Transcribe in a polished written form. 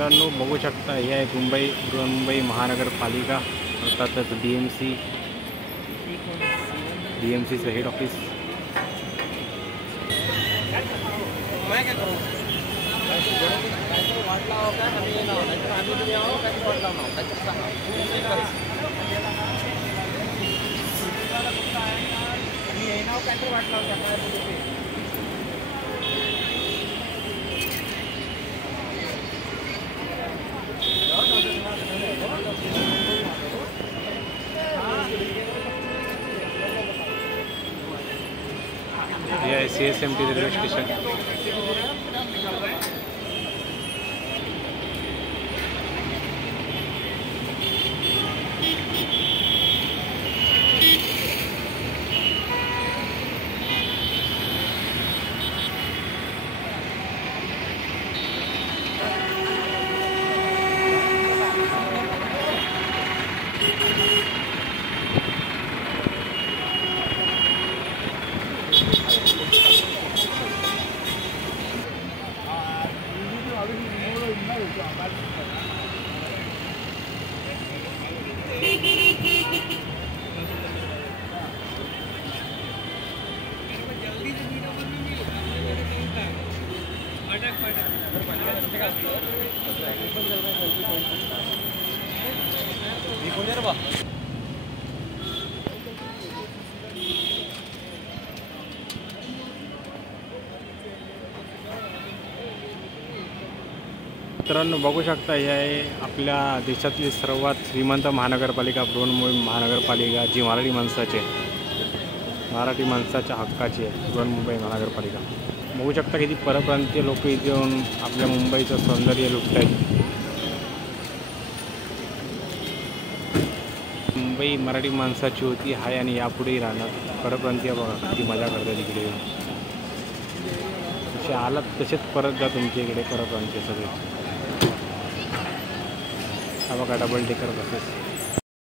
मित्रांनो बघू शकता हे आहे बृहन्मुंबई महानगरपालिका अर्थातच डीएमसीचं हेड ऑफिस। ये है CSMT रेलवे स्टेशन। मित्रांनो बघू शकता हे आहे आपल्या देशातली सर्वात श्रीमंत महानगरपालिका बृहन्मुंबई महानगरपालिका, जी मराठी माणसाच्या हक्काची आहे। बृहन्मुंबई महानगरपालिका बघू शकता किती परप्रांतीय लोक इथे येऊन आपल्या मुंबईचं सौंदर्य लुटतायत। मुंबई मराठी माणसाची होती आहे आणि यापुढेही राहणार। परप्रांतीय बघा किती मजा करतात इकडे येऊन, जसे आलात तसेच परत जा तुमच्या इकडे परप्रांतीय सगळे। हा बघा डबल डेकर बसेस।